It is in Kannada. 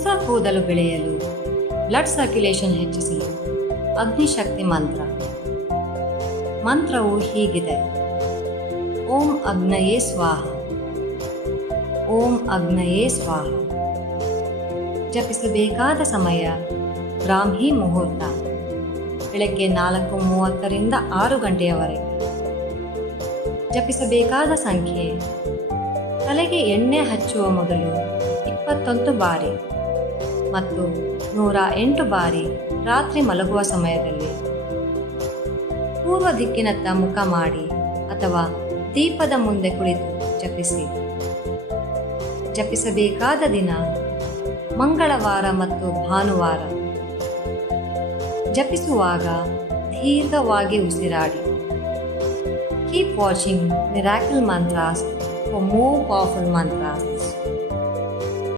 ಹೊಸ ಕೂದಲು ಬೆಳೆಯಲು ಬ್ಲಡ್ ಸರ್ಕ್ಯುಲೇಷನ್ ಹೆಚ್ಚಿಸಲು ಅಗ್ನಿಶಕ್ತಿ ಮಂತ್ರ. ಮಂತ್ರವು ಹೀಗಿದೆ. ಓಂ ಅಗ್ನಯೇ ಸ್ವಾಹ. ಓಂ ಅಗ್ನಯೇ ಸ್ವಾಹ. ಜಪಿಸಬೇಕಾದ ಸಮಯ ಬ್ರಾಹ್ಮಿ ಮುಹೂರ್ತ. ಬೆಳಗ್ಗೆ ನಾಲ್ಕು ಮೂವತ್ತರಿಂದ ಆರು ಗಂಟೆಯವರೆಗೆ. ಜಪಿಸಬೇಕಾದ ಸಂಖ್ಯೆ, ತಲೆಗೆ ಎಣ್ಣೆ ಹಚ್ಚುವ ಮೊದಲು ಇಪ್ಪತ್ತೊಂದು ಬಾರಿ. ಮತ್ತು ನೂರ ಎಂಟು ಬಾರಿ ರಾತ್ರಿ ಮಲಗುವ ಸಮಯದಲ್ಲಿ ಪೂರ್ವ ದಿಕ್ಕಿನತ್ತ ಮುಖ ಮಾಡಿ ಅಥವಾ ದೀಪದ ಮುಂದೆ ಕುಳಿತು ಜಪಿಸಿ. ಜಪಿಸಬೇಕಾದ ದಿನ ಮಂಗಳವಾರ ಮತ್ತು ಭಾನುವಾರ. ಜಪಿಸುವಾಗ ದೀರ್ಘವಾಗಿ ಉಸಿರಾಡಿ. Keep watching miracle mantras for more powerful mantras